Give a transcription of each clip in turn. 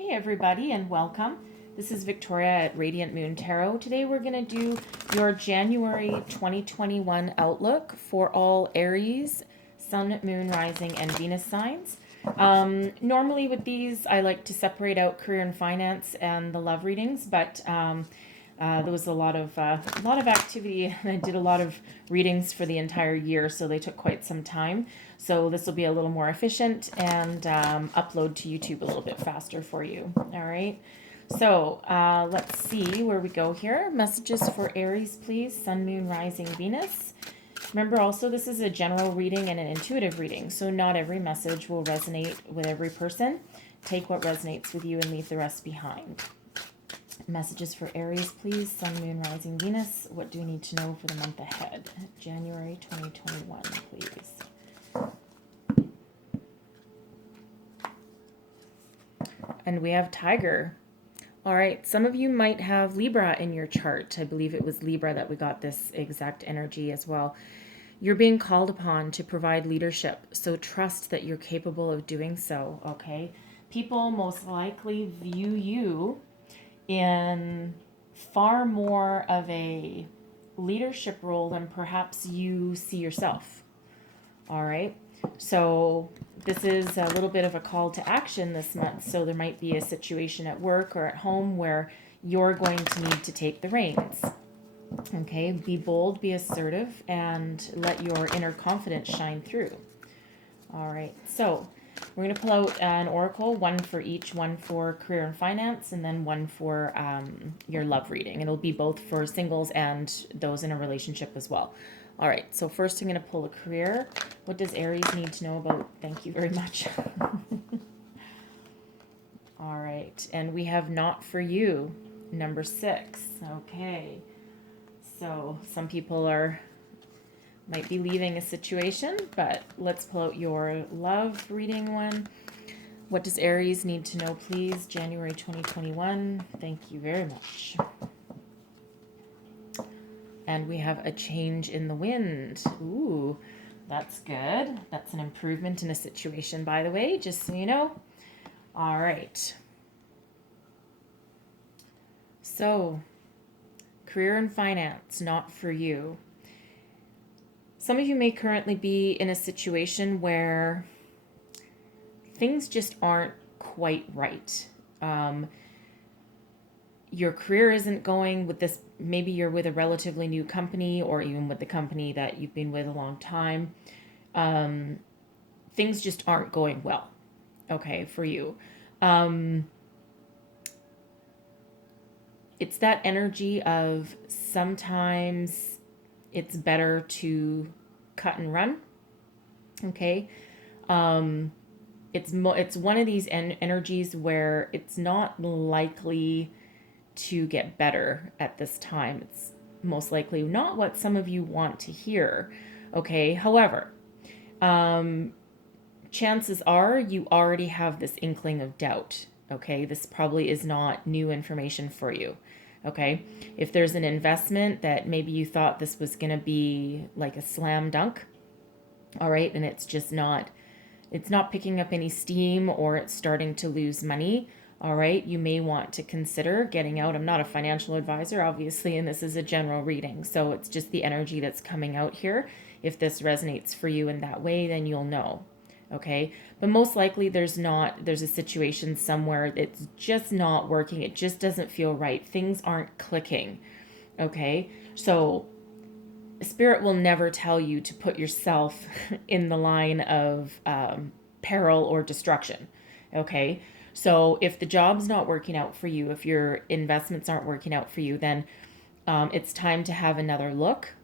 Hey everybody and welcome. This is Victoria at Radiant Moon Tarot. Today we're going to do your January 2021 outlook for all Aries, Sun, Moon, Rising, and Venus signs. Normally with these I like to separate out career and finance and the love readings, but there was a lot of activity. I did a lot of readings for the entire year, so they took quite some time. So this will be a little more efficient and upload to YouTube a little bit faster for you. All right. So let's see where we go here. Messages for Aries, please. Sun, Moon, Rising, Venus. Remember also this is a general reading and an intuitive reading, so not every message will resonate with every person. Take what resonates with you and leave the rest behind. Messages for Aries, please. Sun, Moon, Rising, Venus. What do we need to know for the month ahead? January 2021, please. And we have Tiger. All right, some of you might have Libra in your chart. I believe it was Libra that we got this exact energy as well. You're being called upon to provide leadership, so trust that you're capable of doing so, okay? People most likely view you in far more of a leadership role than perhaps you see yourself. All right. So this is a little bit of a call to action this month. So there might be a situation at work or at home where you're going to need to take the reins. Okay. Be bold, be assertive, and let your inner confidence shine through. All right. So we're going to pull out an oracle, one for each, one for career and finance, and then one for your love reading. It'll be both for singles and those in a relationship as well. All right, so first I'm going to pull a career. What does Aries need to know about? Thank you very much. All right, and we have not for you, number 6. Okay, so some people might be leaving a situation, but let's pull out your love reading one. What does Aries need to know, please? January 2021. Thank you very much. And we have a change in the wind. Ooh, that's good. That's an improvement in a situation, by the way, just so you know. All right. So, career and finance, not for you. Some of you may currently be in a situation where things just aren't quite right. Your career isn't going with this. Maybe you're with a relatively new company or even with the company that you've been with a long time. Things just aren't going well, okay, for you. It's that energy of sometimes it's better to cut and run, okay? It's one of these energies where it's not likely to get better at this time. It's most likely not what some of you want to hear, okay? However, chances are you already have this inkling of doubt, okay? This probably is not new information for you, okay? If there's an investment that maybe you thought this was going to be like a slam dunk, all right, and it's just not, it's not picking up any steam or it's starting to lose money, all right, you may want to consider getting out. I'm not a financial advisor, obviously, and this is a general reading, so it's just the energy that's coming out here. If this resonates for you in that way, then you'll know, okay? But most likely there's a situation somewhere that's just not working. It just doesn't feel right. Things aren't clicking, okay? So Spirit will never tell you to put yourself in the line of peril or destruction, okay? So if the job's not working out for you, if your investments aren't working out for you, then it's time to have another look,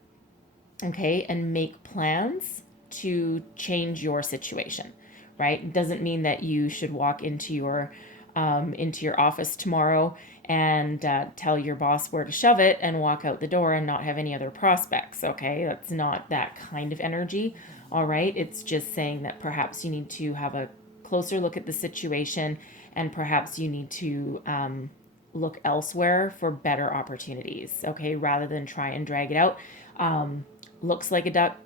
okay, and make plans to change your situation, right? It doesn't mean that you should walk into your office tomorrow and tell your boss where to shove it and walk out the door and not have any other prospects, okay? That's not that kind of energy, all right? It's just saying that perhaps you need to have a closer look at the situation and perhaps you need to look elsewhere for better opportunities, okay, rather than try and drag it out. Looks like a duck,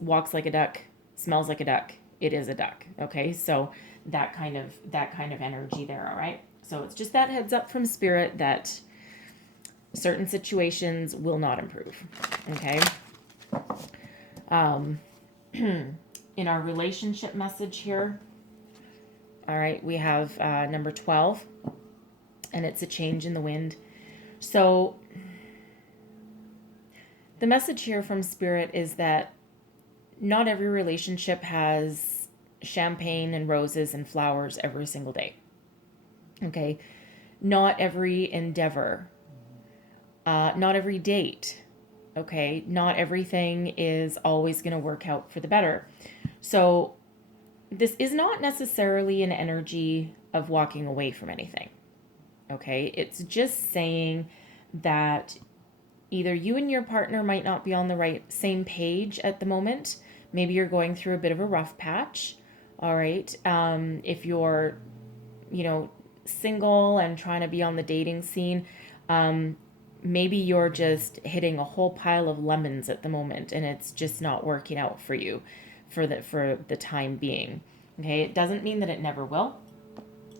walks like a duck, smells like a duck, it is a duck, okay? So that kind of energy there. All right. So it's just that heads up from spirit that certain situations will not improve. Okay. In our relationship message here, all right, we have number 12, and it's a change in the wind. So the message here from spirit is that not every relationship has champagne and roses and flowers every single day. Okay. Not every endeavor, not every date. Okay. Not everything is always going to work out for the better. So this is not necessarily an energy of walking away from anything. Okay. It's just saying that either you and your partner might not be on the same page at the moment. Maybe you're going through a bit of a rough patch. All right. If you're, single and trying to be on the dating scene, maybe you're just hitting a whole pile of lemons at the moment and it's just not working out for you for the time being. Okay. It doesn't mean that it never will.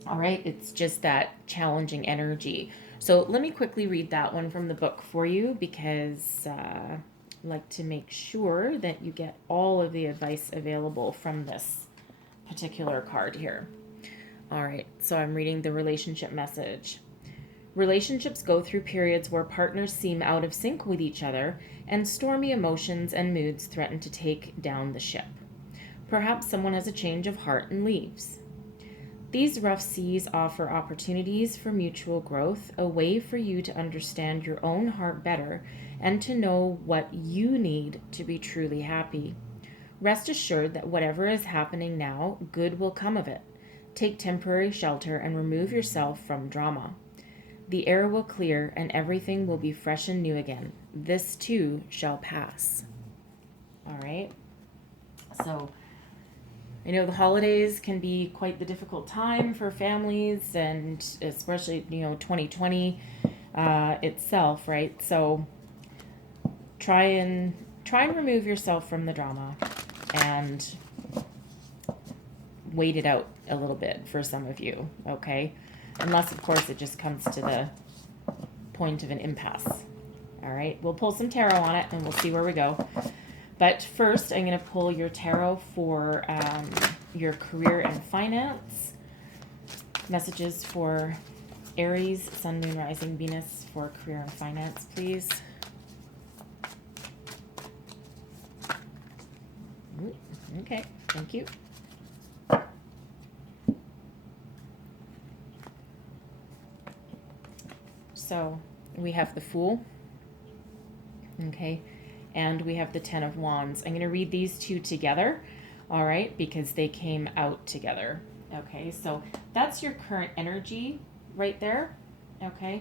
All right. It's just that challenging energy. So let me quickly read that one from the book for you because I like to make sure that you get all of the advice available from this particular card here. All right, so I'm reading the relationship message. Relationships go through periods where partners seem out of sync with each other and stormy emotions and moods threaten to take down the ship. Perhaps someone has a change of heart and leaves. These rough seas offer opportunities for mutual growth, a way for you to understand your own heart better and to know what you need to be truly happy. Rest assured that whatever is happening now, good will come of it. Take temporary shelter and remove yourself from drama. The air will clear and everything will be fresh and new again. This too shall pass. All right. So I know the holidays can be quite the difficult time for families, and especially 2020 itself, right? So try and remove yourself from the drama and wait it out a little bit for some of you, okay? Unless, of course, it just comes to the point of an impasse. All right, we'll pull some tarot on it and we'll see where we go. But first, I'm going to pull your tarot for your career and finance. Messages for Aries, Sun, Moon, Rising, Venus for career and finance, please. Okay, thank you. So we have the Fool, okay, and we have the Ten of Wands. I'm going to read these two together, all right, because they came out together, okay? So that's your current energy right there, okay?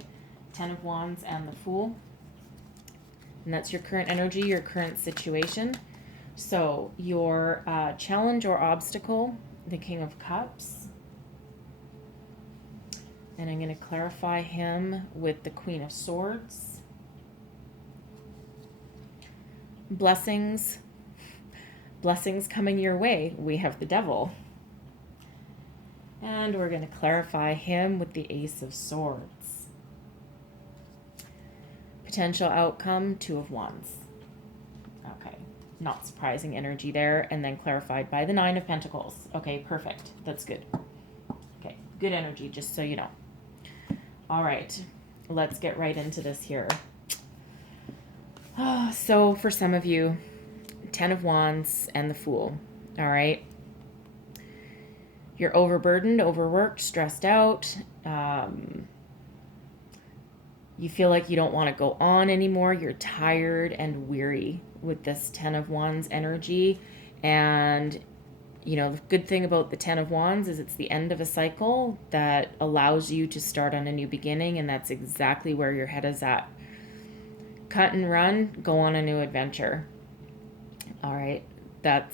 Ten of Wands and the Fool. And that's your current energy, your current situation. So your challenge or obstacle, the King of Cups. And I'm going to clarify him with the Queen of Swords. Blessings coming your way. We have the Devil. And we're going to clarify him with the Ace of Swords. Potential outcome, Two of Wands. Okay, not surprising energy there. And then clarified by the Nine of Pentacles. Okay, perfect. That's good. Okay, good energy, just so you know. All right, let's get right into this here. So for some of you, Ten of Wands and the Fool, all right? You're overburdened, overworked, stressed out. You feel like you don't want to go on anymore. You're tired and weary with this Ten of Wands energy. And the good thing about the Ten of Wands is it's the end of a cycle that allows you to start on a new beginning, and that's exactly where your head is at. Cut and run, go on a new adventure. All right, that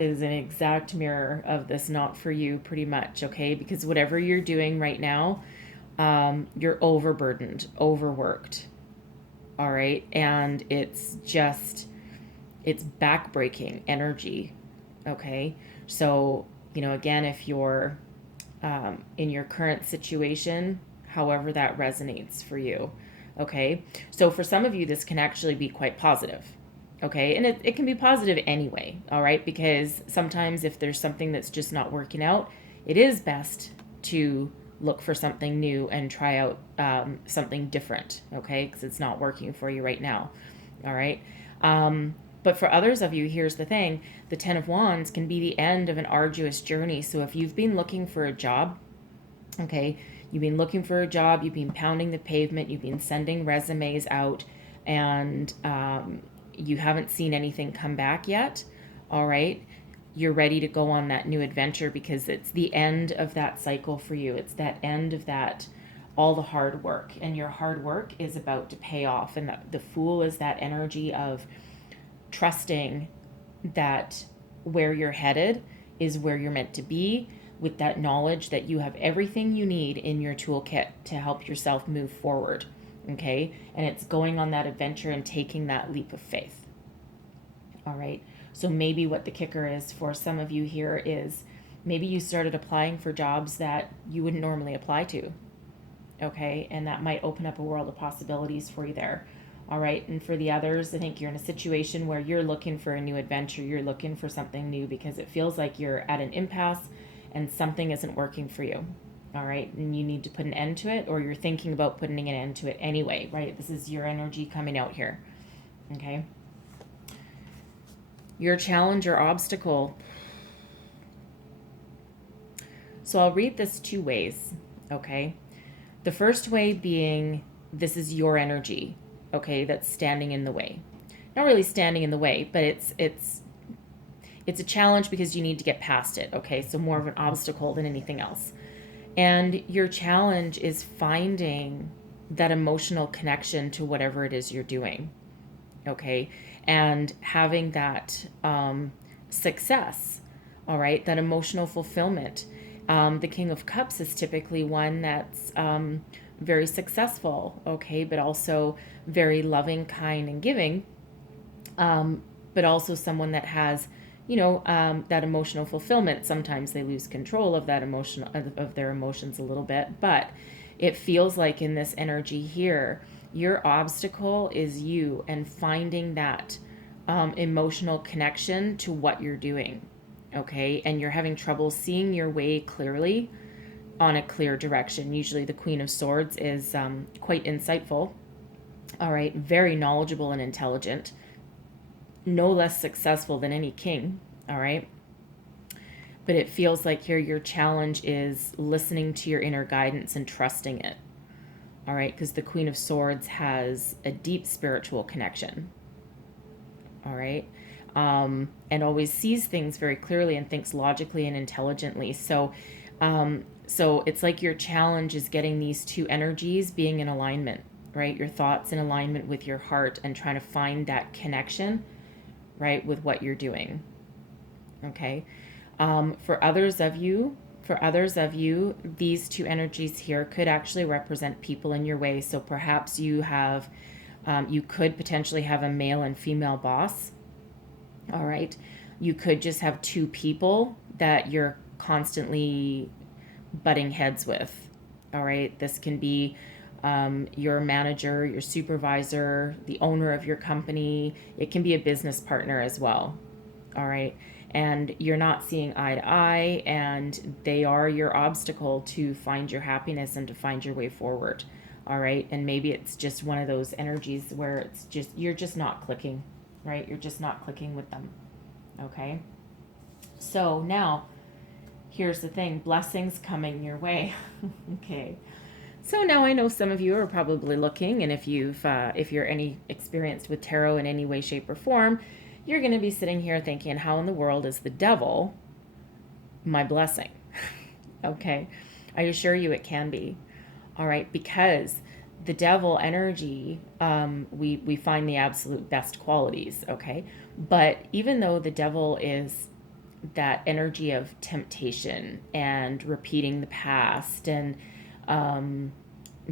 is an exact mirror of this not for you pretty much, okay? Because whatever you're doing right now, you're overburdened, overworked, all right? And it's backbreaking energy, okay? So, again, if you're in your current situation, however that resonates for you. Okay. So for some of you, this can actually be quite positive. Okay. And it can be positive anyway. All right. Because sometimes if there's something that's just not working out, it is best to look for something new and try out something different. Okay. Because it's not working for you right now. All right. But for others of you, here's the thing: the Ten of Wands can be the end of an arduous journey. So if you've been looking for a job, okay, you've been looking for a job, you've been pounding the pavement, you've been sending resumes out, and you haven't seen anything come back yet, all right, you're ready to go on that new adventure because it's the end of that cycle for you. It's that end of that, all the hard work, and your hard work is about to pay off. And the Fool is that energy of trusting that where you're headed is where you're meant to be, with that knowledge that you have everything you need in your toolkit to help yourself move forward. Okay. And it's going on that adventure and taking that leap of faith. All right. So maybe what the kicker is for some of you here is maybe you started applying for jobs that you wouldn't normally apply to. Okay. And that might open up a world of possibilities for you there. All right. And for the others, I think you're in a situation where you're looking for a new adventure. You're looking for something new because it feels like you're at an impasse and something isn't working for you. All right. And you need to put an end to it, or you're thinking about putting an end to it anyway, right? This is your energy coming out here. Okay. Your challenge or obstacle. So I'll read this two ways. Okay. The first way being, this is your energy. Okay. That's standing in the way. Not really standing in the way, but it's a challenge because you need to get past it. Okay. So more of an obstacle than anything else. And your challenge is finding that emotional connection to whatever it is you're doing. Okay. And having that success. All right. That emotional fulfillment. The King of Cups is typically one that's very successful. Okay. But also very loving, kind, and giving. But also someone that has, that emotional fulfillment. Sometimes they lose control of that of their emotions a little bit, but it feels like in this energy here, your obstacle is you and finding that emotional connection to what you're doing. Okay. And you're having trouble seeing your way clearly on a clear direction. Usually the Queen of Swords is quite insightful. All right. Very knowledgeable and intelligent. No less successful than any king. All right. But it feels like here your challenge is listening to your inner guidance and trusting it. All right. Because the Queen of Swords has a deep spiritual connection. All right. And always sees things very clearly and thinks logically and intelligently. So it's like your challenge is getting these two energies being in alignment, right? Your thoughts in alignment with your heart and trying to find that connection, right, with what you're doing. Okay. For others of you, these two energies here could actually represent people in your way. So perhaps you could potentially have a male and female boss. All right. You could just have two people that you're constantly butting heads with. All right. This can be your manager, your supervisor, the owner of your company. It can be a business partner as well. All right. And you're not seeing eye to eye, and they are your obstacle to find your happiness and to find your way forward. All right. And maybe it's just one of those energies where you're just not clicking, right? You're just not clicking with them. Okay. So now here's the thing, blessings coming your way. Okay. So now I know some of you are probably looking, and if you're any experienced with tarot in any way, shape, or form, you're going to be sitting here thinking, how in the world is the devil my blessing? Okay. I assure you it can be. All right. Because the devil energy, we find the absolute best qualities. Okay. But even though the devil is that energy of temptation and repeating the past and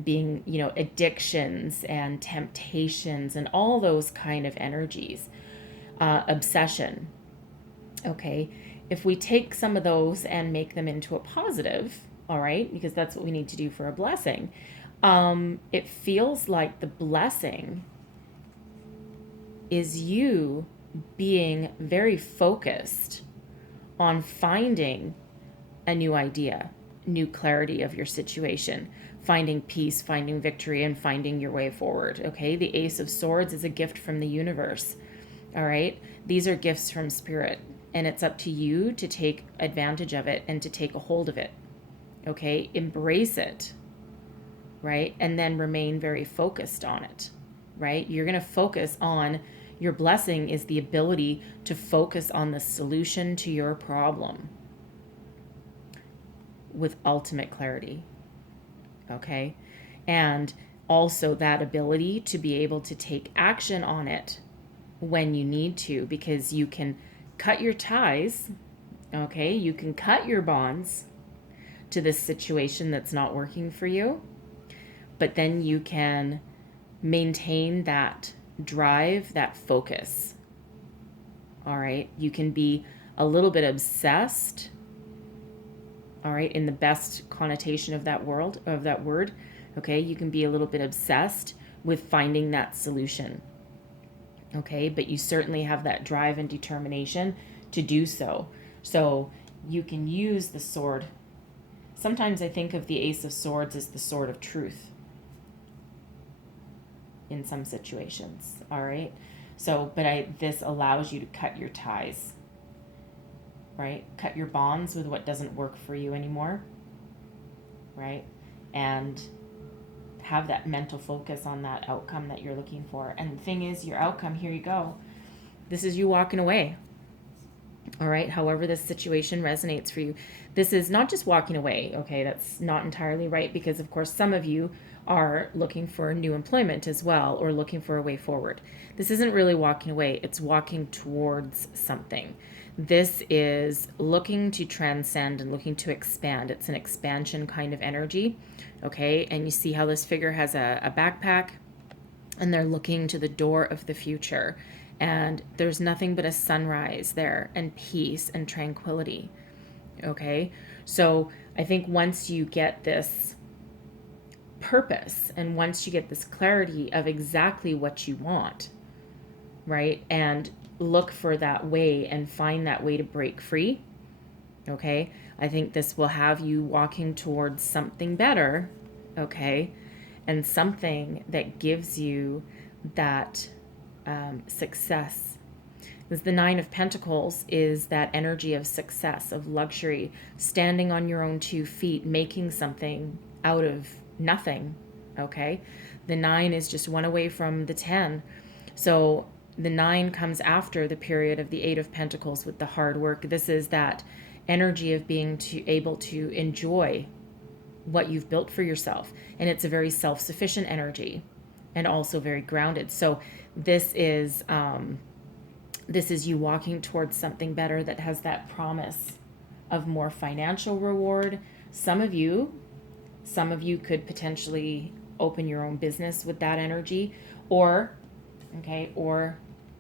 being, addictions and temptations and all those kind of energies, obsession. Okay. if we take some of those and make them into a positive, all right, because that's what we need to do for a blessing, it feels like the blessing is you being very focused on finding a new idea, new clarity of your situation, finding peace, finding victory, and finding your way forward. Okay, the Ace of Swords is a gift from the universe. All right, these are gifts from spirit, and it's up to you to take advantage of it and to take a hold of it. Okay, embrace it, right? And then remain very focused on it, right? You're going to focus on your blessing is the ability to focus on the solution to your problem with ultimate clarity. Okay. And also that ability to be able to take action on it when you need to, because you can cut your ties. Okay. You can cut your bonds to this situation that's not working for you, but then you can maintain that drive, that focus. All right. You can be a little bit obsessed, all right, in the best connotation of that word. Okay. You can be a little bit obsessed with finding that solution. Okay. But you certainly have that drive and determination to do so. So you can use the sword. Sometimes I think of the Ace of Swords as the sword of truth in some situations. All right. So, but this allows you to cut your ties, right? Cut your bonds with what doesn't work for you anymore, right? And have that mental focus on that outcome that you're looking for. And the thing is, your outcome, here you go. This is you walking away. All right. However, this situation resonates for you. This is not just walking away. Okay. That's not entirely right, because of course some of you are looking for new employment as well, or looking for a way forward. This isn't really walking away. It's walking towards something. This is looking to transcend and looking to expand. It's an expansion kind of energy. Okay. And you see how this figure has a backpack, and they're looking to the door of the future. And there's nothing but a sunrise there, and peace and tranquility. Okay. So I think once you get this purpose, and once you get this clarity of exactly what you want, right, and look for that way and find that way to break free, okay, I think this will have you walking towards something better, okay, and something that gives you that success. Because the Nine of Pentacles is that energy of success, of luxury, standing on your own 2 feet, making something out of nothing. Okay. The 9 is just one away from the 10. So the 9 comes after the period of the 8 of Pentacles with the hard work. This is that energy of being able to enjoy what you've built for yourself. And it's a very self-sufficient energy, and also very grounded. So this is you walking towards something better that has that promise of more financial reward. Some of you could potentially open your own business with that energy, or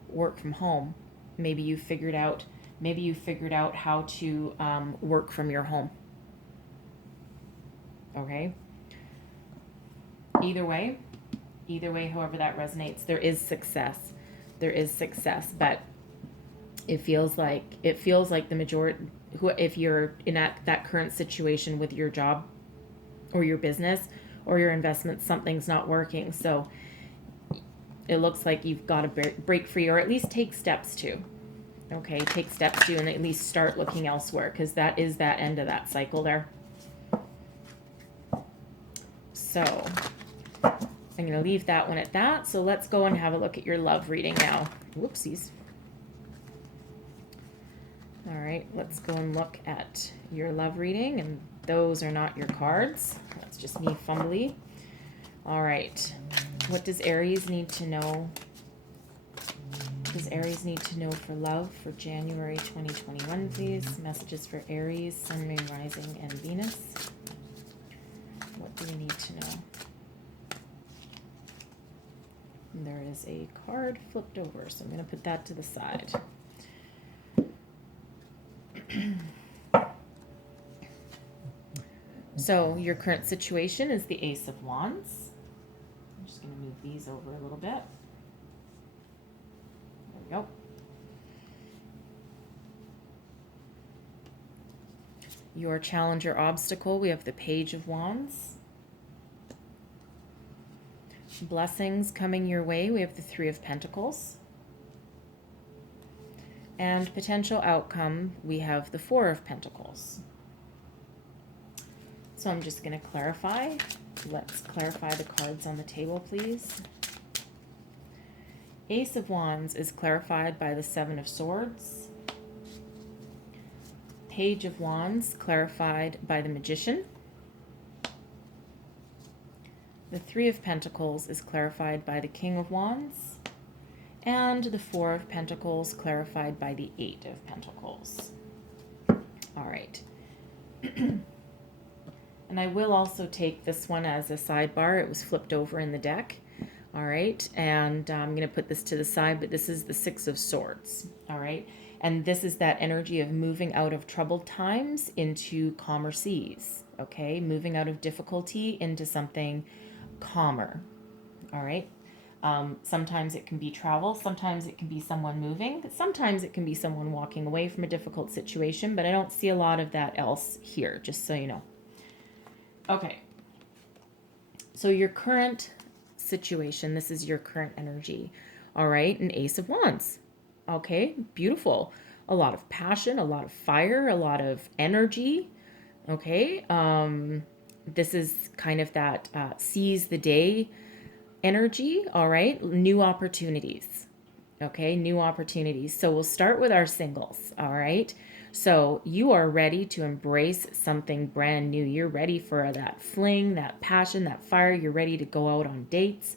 work from home. Maybe you figured out how to work from your home. Okay. Either way, however that resonates, there is success, but it feels like the majority, if you're in that current situation with your job or your business or your investment, something's not working. So it looks like you've got to break free, or at least take steps to, and at least start looking elsewhere, because that is that end of that cycle there. So I'm going to leave that one at that. So let's go and have a look at your love reading now. Whoopsies. All right, let's go and look at your love reading. And those are not your cards. That's just me fumbly. All right. What does Aries need to know? Does Aries need to know for love for January 2021, please? Messages for Aries, Sun, Moon, Rising, and Venus. What do we need to know? There is a card flipped over, so I'm going to put that to the side. So your current situation is the Ace of Wands. I'm just going to move these over a little bit. There we go. Your challenge or obstacle, we have the Page of Wands. Blessings coming your way, we have the Three of Pentacles. And potential outcome, we have the Four of Pentacles. So I'm just going to clarify. Let's clarify the cards on the table, please. Ace of Wands is clarified by the Seven of Swords. Page of Wands clarified by the Magician. The Three of Pentacles is clarified by the King of Wands. And the Four of Pentacles clarified by the Eight of Pentacles. All right. And I will also take this one as a sidebar. It was flipped over in the deck. All right. And I'm going to put this to the side, but this is the Six of Swords. All right. And this is that energy of moving out of troubled times into calmer seas. Okay. Moving out of difficulty into something calmer. All right. Sometimes it can be travel. Sometimes it can be someone moving. Sometimes it can be someone walking away from a difficult situation, but I don't see a lot of that else here, just so you know. Okay. So your current situation, this is your current energy. All right. An Ace of Wands. Okay. Beautiful. A lot of passion, a lot of fire, a lot of energy. Okay. This is kind of that seize the day energy. All right. New opportunities. Okay. New opportunities. So we'll start with our singles. All right. So you are ready to embrace something brand new. You're ready for that fling, that passion, that fire. You're ready to go out on dates.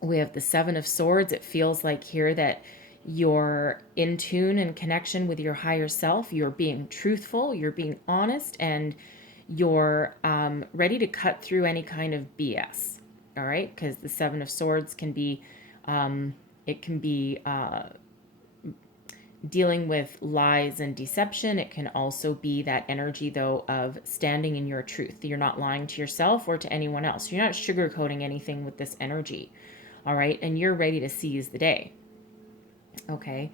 We have the Seven of Swords. It feels like here that you're in tune and connection with your higher self. You're being truthful. You're being honest, and you're ready to cut through any kind of BS. All right, because the Seven of Swords can be, it can be dealing with lies and deception. It can also be that energy, though, of standing in your truth. You're not lying to yourself or to anyone else. You're not sugarcoating anything with this energy. All right, and you're ready to seize the day. Okay.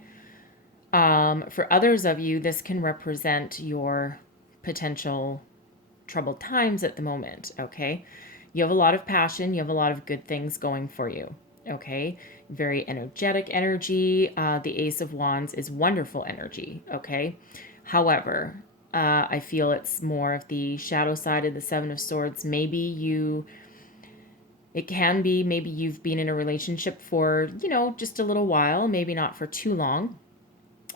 For others of you, this can represent your potential troubled times at the moment. Okay. You have a lot of passion. You have a lot of good things going for you. Okay. Very energetic energy. The Ace of Wands is wonderful energy. Okay. However, I feel it's more of the shadow side of the Seven of Swords. It can be, maybe you've been in a relationship for, just a little while, maybe not for too long.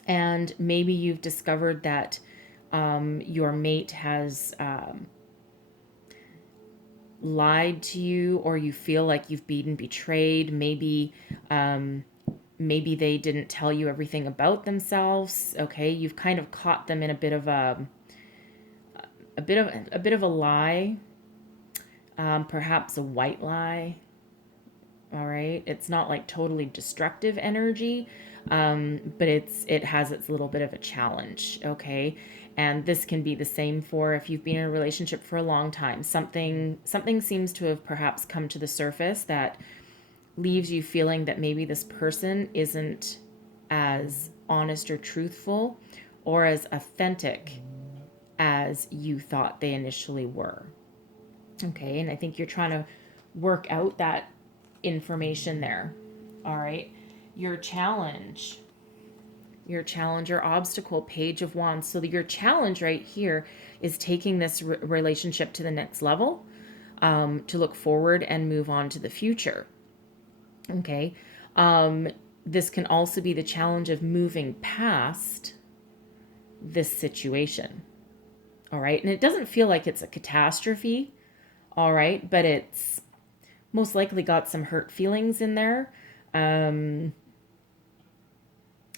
And maybe you've discovered that your mate has lied to you, or you feel like you've been betrayed. Maybe they didn't tell you everything about themselves. Okay, you've kind of caught them in a bit of a lie, perhaps a white lie. All right, it's not like totally destructive energy, but it has its little bit of a challenge. Okay. And this can be the same for if you've been in a relationship for a long time. Something seems to have perhaps come to the surface that leaves you feeling that maybe this person isn't as honest or truthful or as authentic as you thought they initially were. Okay, and I think you're trying to work out that information there. All right, your challenge or obstacle, Page of Wands. So your challenge right here is taking this relationship to the next level, to look forward and move on to the future. Okay. This can also be the challenge of moving past this situation. All right. And it doesn't feel like it's a catastrophe. All right. But it's most likely got some hurt feelings in there.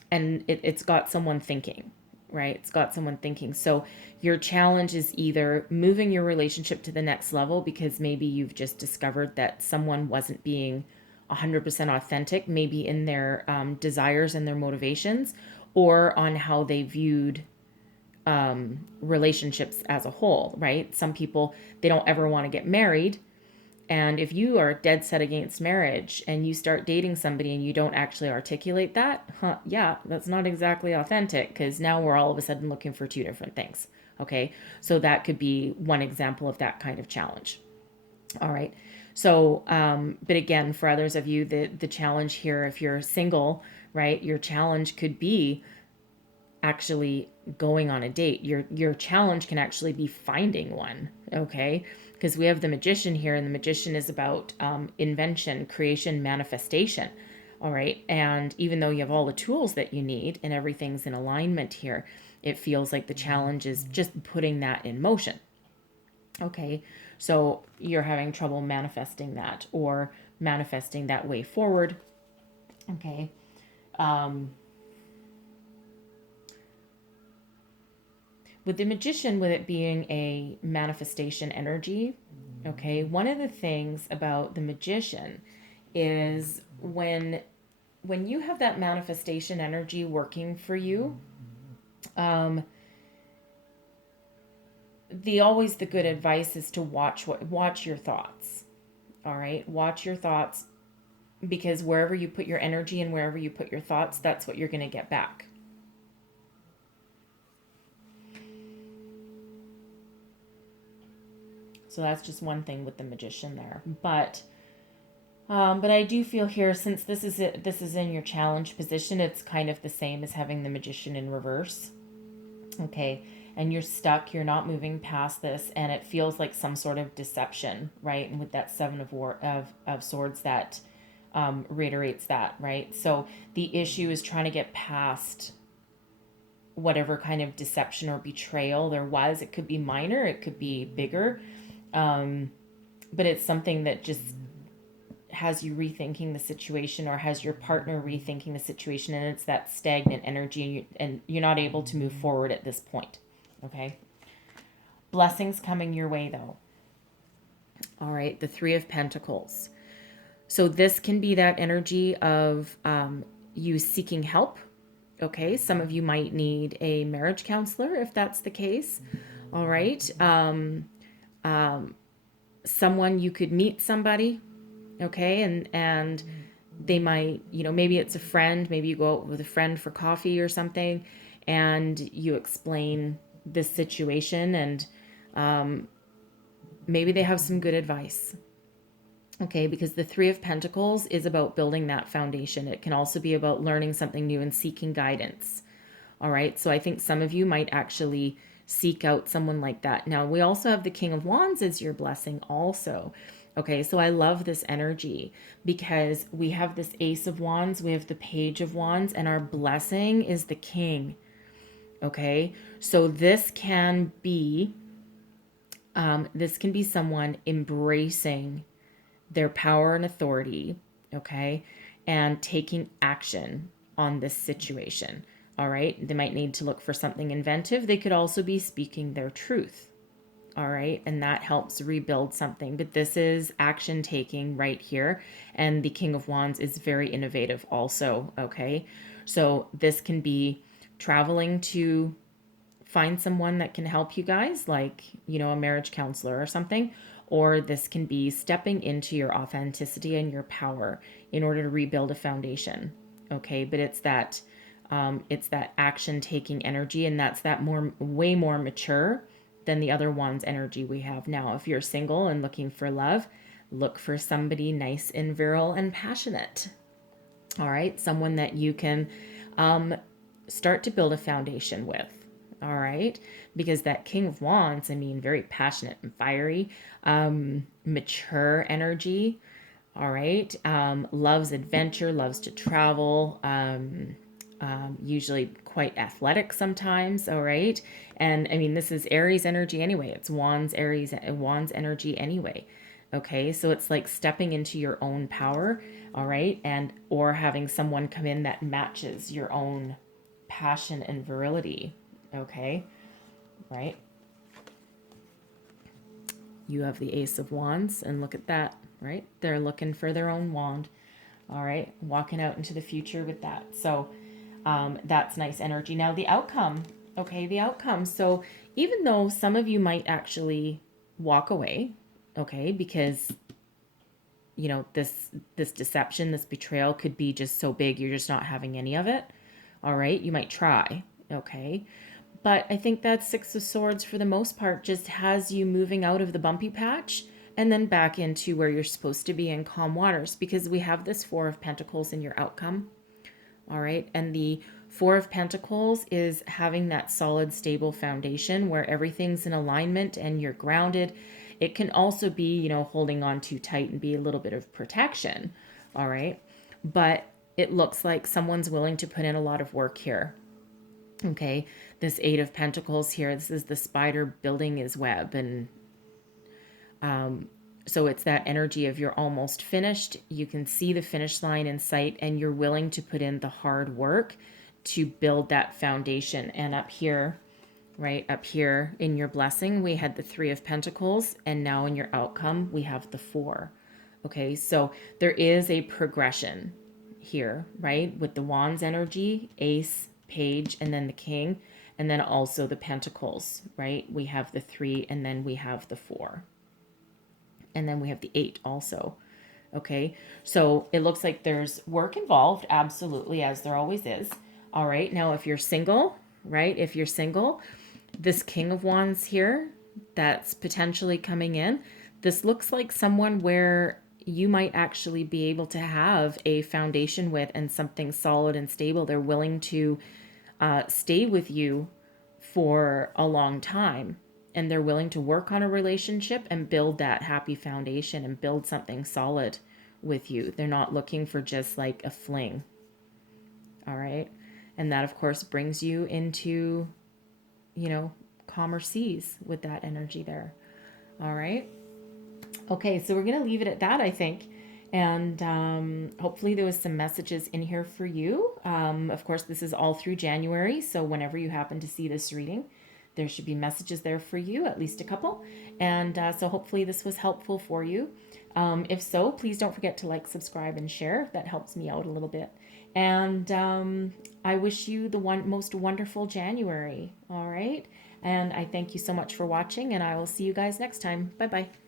And it's got someone thinking, right? It's got someone thinking. So your challenge is either moving your relationship to the next level because maybe you've just discovered that someone wasn't being 100% authentic, maybe in their desires and their motivations, or on how they viewed relationships as a whole, right? Some people, they don't ever want to get married. And if you are dead set against marriage and you start dating somebody and you don't actually articulate that, yeah, that's not exactly authentic, because now we're all of a sudden looking for two different things. Okay. So that could be one example of that kind of challenge. All right. So, but again, for others of you, the challenge here, if you're single, right, your challenge could be actually going on a date. Your challenge can actually be finding one, okay? Because we have the magician here, and the magician is about invention, creation, manifestation. All right. And even though you have all the tools that you need and everything's in alignment here, it feels like the challenge is just putting that in motion. Okay. So you're having trouble manifesting that or manifesting that way forward. Okay. With the magician, with it being a manifestation energy, okay, one of the things about the magician is when you have that manifestation energy working for you, the good advice is to watch your thoughts. All right, watch your thoughts, because wherever you put your energy and wherever you put your thoughts, that's what you're going to get back. So that's just one thing with the magician there. But I do feel here, since this is in your challenge position, it's kind of the same as having the magician in reverse. Okay, and you're stuck. You're not moving past this, and it feels like some sort of deception, right? And with that seven of swords, that reiterates that, right? So the issue is trying to get past whatever kind of deception or betrayal there was. It could be minor, it could be bigger, but it's something that just has you rethinking the situation, or has your partner rethinking the situation, and it's that stagnant energy, and you're not able to move forward at this point. Okay. Blessings coming your way, though. All right, the Three of Pentacles. So this can be that energy of you seeking help. Okay, some of you might need a marriage counselor if that's the case. All right. Someone, you could meet somebody, okay, and they might, maybe it's a friend, maybe you go out with a friend for coffee or something, and you explain this situation, and maybe they have some good advice. Okay, because the Three of Pentacles is about building that foundation. It can also be about learning something new and seeking guidance. All right, so I think some of you might actually seek out someone like that. Now, we also have the King of Wands as your blessing also. Okay, so I love this energy because we have this Ace of Wands, we have the Page of Wands, and our blessing is the King. Okay, so this can be someone embracing their power and authority, okay, and taking action on this situation. All right, they might need to look for something inventive. They could also be speaking their truth. All right, and that helps rebuild something. But this is action taking right here, and the King of Wands is very innovative also. Okay, so this can be traveling to find someone that can help you guys, like, a marriage counselor or something, or this can be stepping into your authenticity and your power in order to rebuild a foundation. Okay, but it's that action taking energy, and that's that way more mature than the other one's energy we have now. If you're single and looking for love, look for somebody nice and virile and passionate. All right, someone that you can start to build a foundation with. All right, because that King of Wands, very passionate and fiery, mature energy. All right, loves adventure, loves to travel, usually quite athletic sometimes. All right, and this is Aries energy anyway. It's Wands energy anyway. Okay, so it's like stepping into your own power. All right, and or having someone come in that matches your own passion and virility. Okay, right? You have the Ace of Wands, and look at that, right? They're looking for their own wand. All right, walking out into the future with that. So that's nice energy. Now the outcome Okay, the outcome. So even though some of you might actually walk away, okay, because this deception, this betrayal could be just so big you're just not having any of it. All right, you might try, okay? But I think that Six of Swords, for the most part, just has you moving out of the bumpy patch and then back into where you're supposed to be in calm waters, because we have this Four of Pentacles in your outcome. All right. And the Four of Pentacles is having that solid, stable foundation where everything's in alignment and you're grounded. It can also be, holding on too tight and be a little bit of protection. All right. But it looks like someone's willing to put in a lot of work here. Okay. This Eight of Pentacles here, this is the spider building his web. And so it's that energy of you're almost finished. You can see the finish line in sight and you're willing to put in the hard work to build that foundation. And up here, right up here in your blessing, we had the Three of Pentacles, and now in your outcome, we have the Four. Okay, so there is a progression here, right? With the Wands energy, Ace, Page, and then the King, and then also the Pentacles, right? We have the Three, and then we have the Four. And then we have the Eight also. Okay, so it looks like there's work involved, absolutely, as there always is. All right, now if you're single, right, if you're single, this King of Wands here that's potentially coming in, this looks like someone where you might actually be able to have a foundation with and something solid and stable. They're willing to stay with you for a long time, and they're willing to work on a relationship and build that happy foundation and build something solid with you. They're not looking for just like a fling. All right. And that, of course, brings you into, calmer seas with that energy there. All right. Okay. So we're going to leave it at that, I think. And hopefully there was some messages in here for you. Of course, this is all through January. So whenever you happen to see this reading, there should be messages there for you, at least a couple. And so hopefully this was helpful for you. If so, please don't forget to like, subscribe, and share. That helps me out a little bit. And I wish you the most wonderful January. All right. And I thank you so much for watching, and I will see you guys next time. Bye-bye.